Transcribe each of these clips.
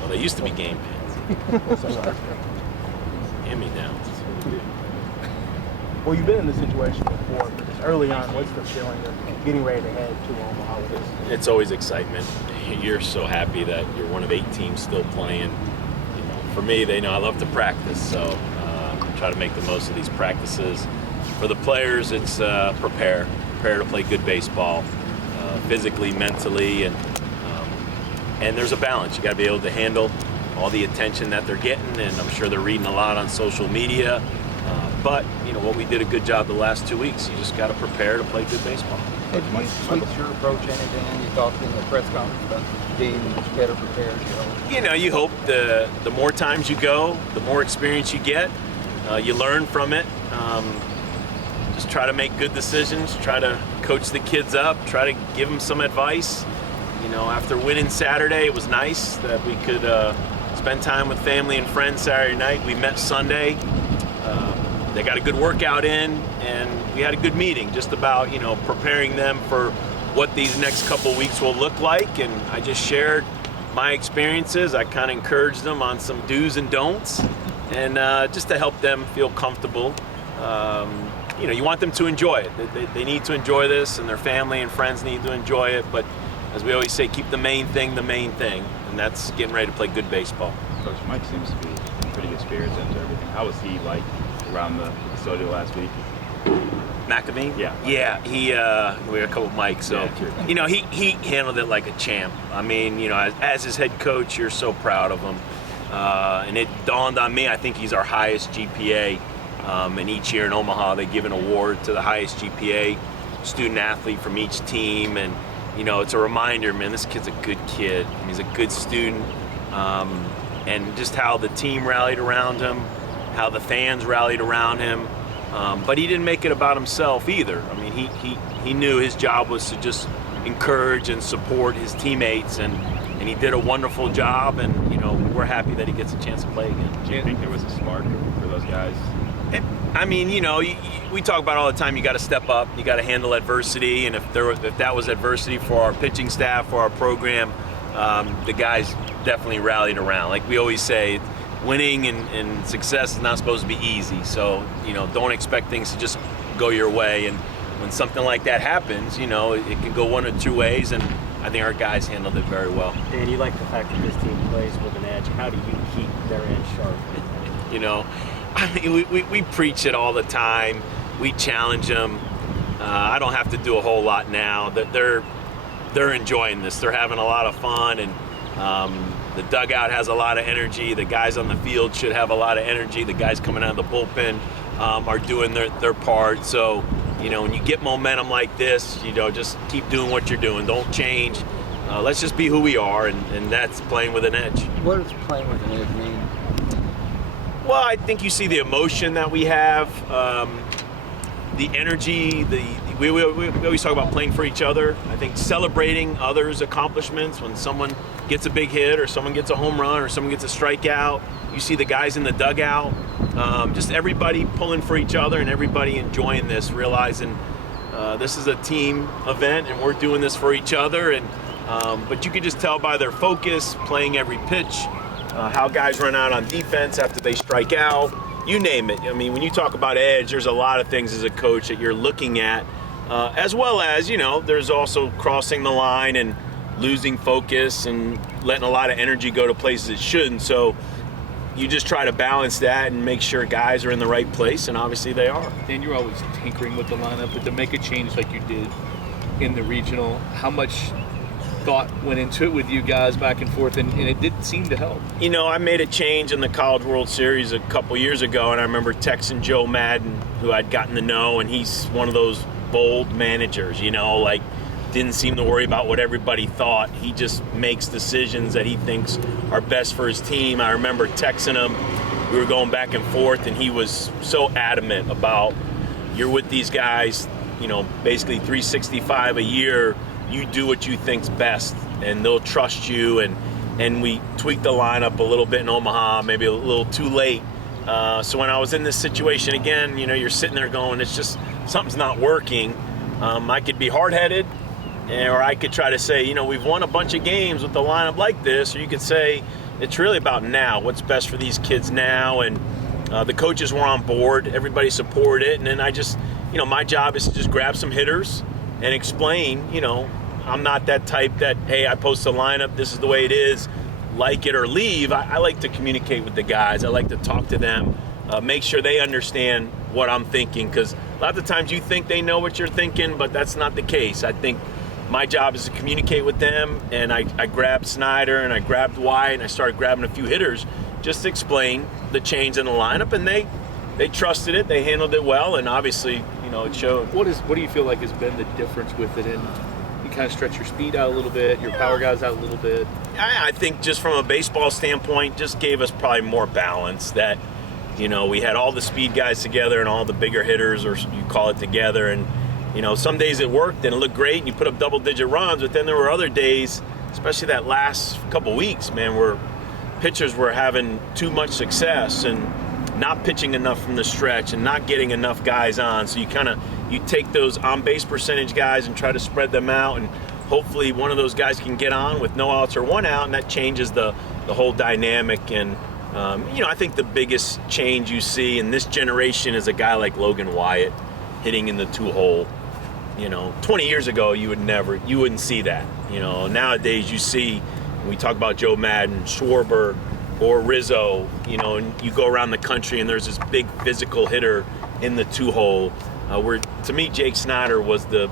Well, they used to be game pants. Hand-me-downs. Well, you've been in this situation before, but just early on, what's the feeling of getting ready to head to Omaha with this? It's always excitement. You're so happy that you're one of 8 teams still playing. For me, they know I love to practice, so try to make the most of these practices. For the players, it's prepare to play good baseball, physically, mentally, and there's a balance. You got to be able to handle all the attention that they're getting, and I'm sure they're reading a lot on social media. But what we did a good job the last 2 weeks. You just got to prepare to play good baseball. Did you switch your approach anything? You talked in the press conference about being better prepared. You hope the more times you go, the more experience you get. You learn from it. Just try to make good decisions. Try to coach the kids up. Try to give them some advice. After winning Saturday, it was nice that we could spend time with family and friends Saturday night. We met Sunday. They got a good workout in, and we had a good meeting just about, preparing them for what these next couple weeks will look like. And I just shared my experiences. I kind of encouraged them on some do's and don'ts, and just to help them feel comfortable. You want them to enjoy it. They need to enjoy this, and their family and friends need to enjoy it. But as we always say, keep the main thing, and that's getting ready to play good baseball. Coach Mike seems to be in pretty good spirits after everything. How was he like around the facility last week? McAveen? Yeah, he we had a couple of mics, so he handled it like a champ. I mean, as his head coach, you're so proud of him, and it dawned on me. I think he's our highest GPA, and each year in Omaha they give an award to the highest GPA student athlete from each team, and it's a reminder, man, this kid's a good kid. I mean, he's a good student, and just how the team rallied around him, how the fans rallied around him. But he didn't make it about himself either. I mean, he knew his job was to just encourage and support his teammates, and he did a wonderful job, and we're happy that he gets a chance to play again. Do you think there was a spark for those guys? I mean, we talk about all the time, you got to step up, you got to handle adversity, and if that was adversity for our pitching staff, for our program, the guys definitely rallied around. Like we always say, winning and success is not supposed to be easy, so don't expect things to just go your way, and when something like that happens, it can go one or two ways, and I think our guys handled it very well. Dan, you like the fact that this team plays with an edge. How do you keep their edge sharp? I mean, we preach it all the time. We challenge them. I don't have to do a whole lot now. That they're enjoying this. They're having a lot of fun, and the dugout has a lot of energy. The guys on the field should have a lot of energy. The guys coming out of the bullpen are doing their part. So, when you get momentum like this, just keep doing what you're doing. Don't change. Let's just be who we are, and that's playing with an edge. What does playing with an edge mean? Well, I think you see the emotion that we have, the energy, we always talk about playing for each other. I think celebrating others' accomplishments when someone gets a big hit or someone gets a home run or someone gets a strikeout. You see the guys in the dugout, just everybody pulling for each other and everybody enjoying this, realizing this is a team event and we're doing this for each other. And but you can just tell by their focus, playing every pitch, how guys run out on defense after they strike out, you name it. I mean, when you talk about edge, there's a lot of things as a coach that you're looking at, as well as, there's also crossing the line and losing focus and letting a lot of energy go to places it shouldn't. So you just try to balance that and make sure guys are in the right place, and obviously they are. Dan, you're always tinkering with the lineup, but to make a change like you did in the regional, how much thought went into it with you guys back and forth, and it did seem to help? I made a change in the College World Series a couple years ago, and I remember texting Joe Madden, who I'd gotten to know, and he's one of those bold managers, didn't seem to worry about what everybody thought. He just makes decisions that he thinks are best for his team. I remember texting him. We were going back and forth, and he was so adamant about, you're with these guys, basically 365 a year. You do what you think's best, and they'll trust you. And we tweaked the lineup a little bit in Omaha, maybe a little too late. So when I was in this situation again, you're sitting there going, it's just something's not working. I could be hard-headed, or I could try to say, we've won a bunch of games with the lineup like this, or you could say it's really about now, what's best for these kids now, and the coaches were on board, everybody supported it, and then I just, my job is to just grab some hitters and explain, I'm not that type that, hey, I post a lineup, this is the way it is, like it or leave. I like to communicate with the guys. I like to talk to them, make sure they understand what I'm thinking, because a lot of the times you think they know what you're thinking, but that's not the case. I think my job is to communicate with them, and I grabbed Snyder and I grabbed Wyatt and I started grabbing a few hitters just to explain the change in the lineup, and they trusted it, they handled it well, and obviously, it showed. What do you feel like has been the difference with it? And you kind of stretch your speed out a little bit, your power guys out a little bit. I think just from a baseball standpoint, just gave us probably more balance. That we had all the speed guys together and all the bigger hitters, or you call it, together, and some days it worked and it looked great and you put up double-digit runs, but then there were other days, especially that last couple weeks, man, where pitchers were having too much success and not pitching enough from the stretch and not getting enough guys on. So you take those on-base percentage guys and try to spread them out, and hopefully one of those guys can get on with no outs or one out, and that changes the whole dynamic. And I think the biggest change you see in this generation is a guy like Logan Wyatt hitting in the 2-hole. 20 years ago you wouldn't see that. Nowadays you see, when we talk about Joe Madden, Schwarber, or Rizzo, and you go around the country and there's this big physical hitter in the 2-hole. Where to me, Jake Snyder was the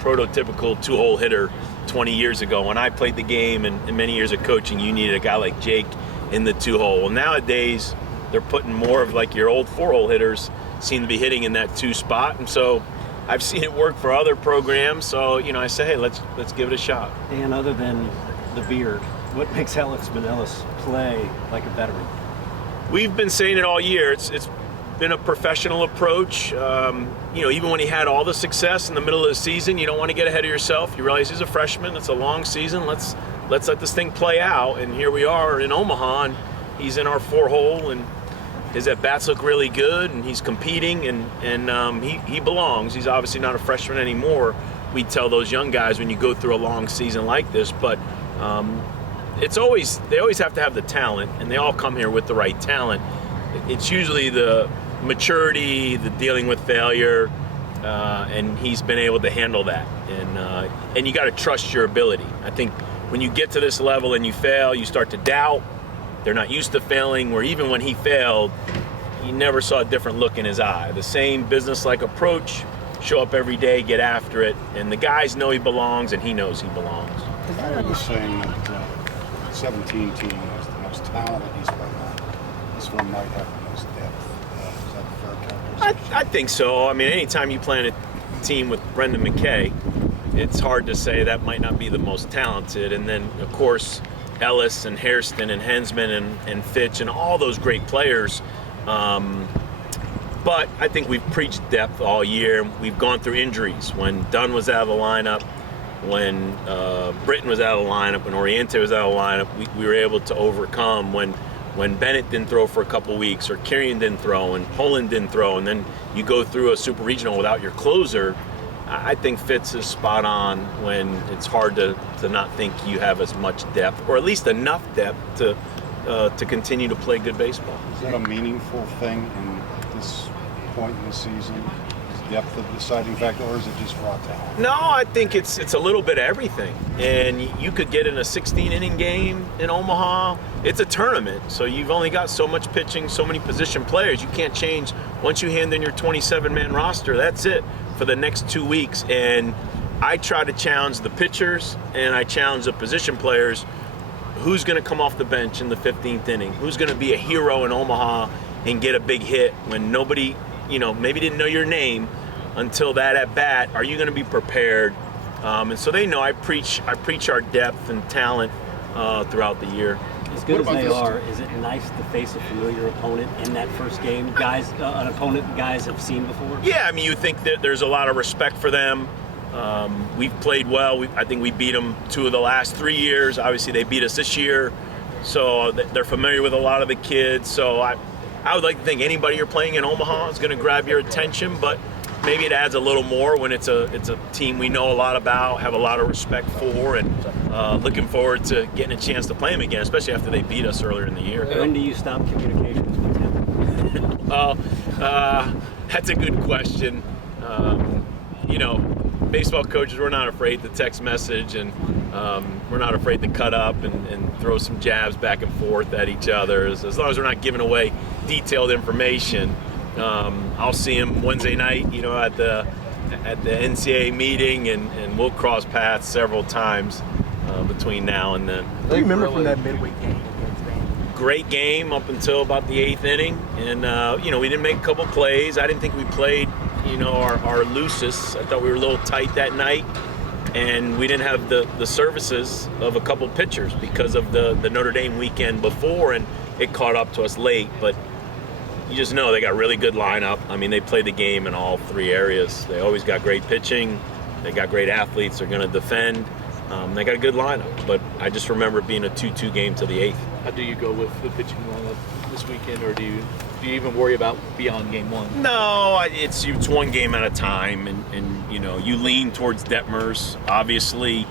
prototypical 2-hole hitter 20 years ago. When I played the game and many years of coaching, you needed a guy like Jake in the 2-hole. Well, nowadays they're putting more of like your old 4-hole hitters seem to be hitting in that 2 spot, and so I've seen it work for other programs. So I say, hey, let's give it a shot. And other than the beard, what makes Alex Manellis play like a veteran? We've been saying it all year. It's been a professional approach. Even when he had all the success in the middle of the season, you don't want to get ahead of yourself. You realize he's a freshman. It's a long season. Let's let this thing play out. And here we are in Omaha, and he's in our 4-hole, and his at-bats look really good, and he's competing, and he belongs. He's obviously not a freshman anymore. We tell those young guys when you go through a long season like this, but they always have to have the talent, and they all come here with the right talent. It's usually the maturity, the dealing with failure, and he's been able to handle that. And you got to trust your ability. I think when you get to this level and you fail, you start to doubt. They're not used to failing, where even when he failed, you never saw a different look in his eye. The same business-like approach, show up every day, get after it, and the guys know he belongs, and he knows he belongs. I heard you saying that 17 team was the most talented he's played on. This one might have the most depth. Is that a fair characterization? I think so. I mean, anytime you play on a team with Brendan McKay, it's hard to say that might not be the most talented. And then, of course, Ellis and Hairston and Hensman and Fitch and all those great players. But I think we've preached depth all year. We've gone through injuries. When Dunn was out of the lineup, when Britton was out of the lineup, when Oriente was out of the lineup, we were able to overcome. When Bennett didn't throw for a couple weeks, or Kirian didn't throw, and Poland didn't throw, and then you go through a super regional without your closer, I think Fitz is spot on when it's hard to not think you have as much depth, or at least enough depth to continue to play good baseball. Is that a meaningful thing at this point in the season? Is depth the deciding factor, or is it just raw talent? No, I think it's a little bit of everything. And you could get in a 16-inning game in Omaha. It's a tournament, so you've only got so much pitching, so many position players. You can't change. Once you hand in your 27-man roster, that's it for the next 2 weeks. And I try to challenge the pitchers, and I challenge the position players. Who's going to come off the bench in the 15th inning? Who's going to be a hero in Omaha and get a big hit when nobody, maybe didn't know your name until that at bat? Are you going to be prepared? And so they know I preach our depth and talent throughout the year. As good as they are, is it nice to face a familiar opponent in that first game? Guys, an opponent guys have seen before? Yeah, I mean, you think that there's a lot of respect for them. We've played well. I think we beat them 2 of the last 3 years. Obviously, they beat us this year. So they're familiar with a lot of the kids. So I would like to think anybody you're playing in Omaha is going to grab your attention. But, maybe it adds a little more when it's a team we know a lot about, have a lot of respect for, and looking forward to getting a chance to play them again, especially after they beat us earlier in the year. When do you stop communications with him? That's a good question. Baseball coaches, we're not afraid to text message, and we're not afraid to cut up and throw some jabs back and forth at each other. As long as we're not giving away detailed information. I'll see him Wednesday night, at the NCAA meeting, and we'll cross paths several times between now and then. What do you remember from that midweek game against Vandy? Great game up until about the 8th inning, and we didn't make a couple plays. I didn't think we played our loosest. I thought we were a little tight that night, and we didn't have the services of a couple pitchers because of the Notre Dame weekend before, and it caught up to us late. But you just know they got a really good lineup. I mean, they play the game in all three areas. They always got great pitching. They got great athletes. They're going to defend. They got a good lineup. But I just remember it being a 2-2 game to the 8th. How do you go with the pitching lineup this weekend, or do you even worry about beyond game one? No, it's one game at a time, and you lean towards Detmers, obviously,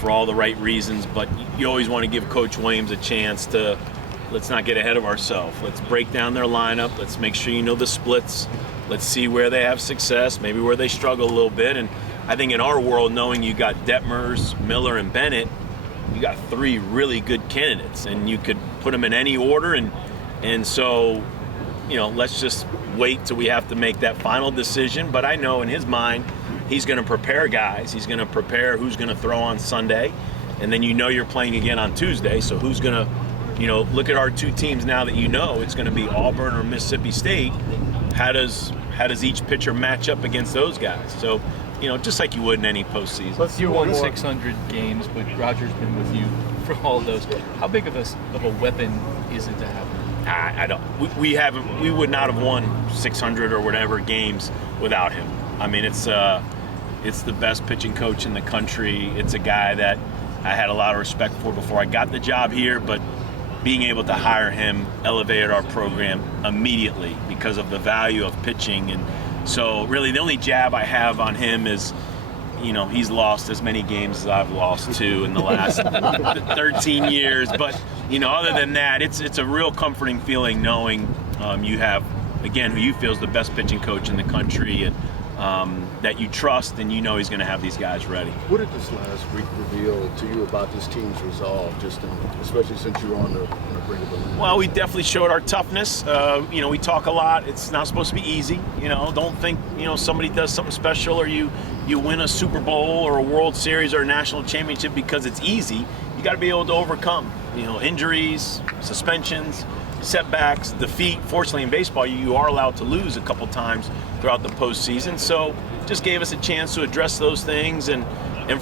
for all the right reasons, but you always want to give Coach Williams a chance to, let's not get ahead of ourselves. Let's break down their lineup. Let's make sure you know the splits. Let's see where they have success, maybe where they struggle a little bit. And I think in our world, knowing you got Detmers, Miller, and Bennett, you got three really good candidates, and you could put them in any order. And so, let's just wait till we have to make that final decision. But I know in his mind, he's going to prepare guys. He's going to prepare who's going to throw on Sunday. And then you're playing again on Tuesday. So who's going to, look at our two teams now that it's going to be Auburn or Mississippi State. How does each pitcher match up against those guys? So, just like you would in any postseason. You won 600 games, but Roger's been with you for all of those. How big of a weapon is it to have him? I don't. We would not have won 600 or whatever games without him. I mean, it's the best pitching coach in the country. It's a guy that I had a lot of respect for before I got the job here, but being able to hire him elevated our program immediately because of the value of pitching. And so really the only jab I have on him is, he's lost as many games as I've lost to in the last 13 years. But, other than that, it's a real comforting feeling knowing you have, again, who you feel is the best pitching coach in the country, and that you trust, and he's going to have these guys ready. What did this last week reveal to you about this team's resolve, especially since you were on the brink of the league? Well, we definitely showed our toughness. We talk a lot. It's not supposed to be easy. Don't think, somebody does something special or you win a Super Bowl or a World Series or a national championship because it's easy. You got to be able to overcome, injuries, suspensions, setbacks, defeat. Fortunately, in baseball, you are allowed to lose a couple times throughout the postseason. So just gave us a chance to address those things. And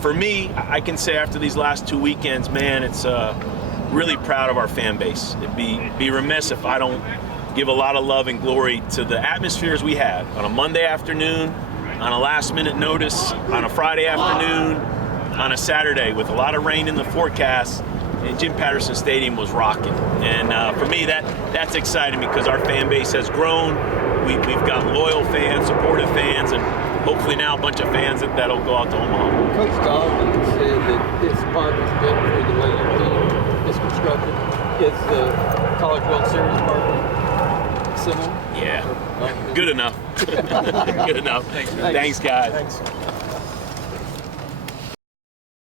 for me, I can say after these last 2 weekends, man, it's really proud of our fan base. It'd be remiss if I don't give a lot of love and glory to the atmospheres we had on a Monday afternoon, on a last-minute notice, on a Friday afternoon, on a Saturday with a lot of rain in the forecast. And Jim Patterson Stadium was rocking. And for me, that's exciting because our fan base has grown. We've got loyal fans, supportive fans, and hopefully now a bunch of fans that'll go out to Omaha. Coach Donovan said that this park is built for the way your team is constructed. Is the College World Series park similar? Yeah, good enough. Good enough. Thanks guys. Thanks.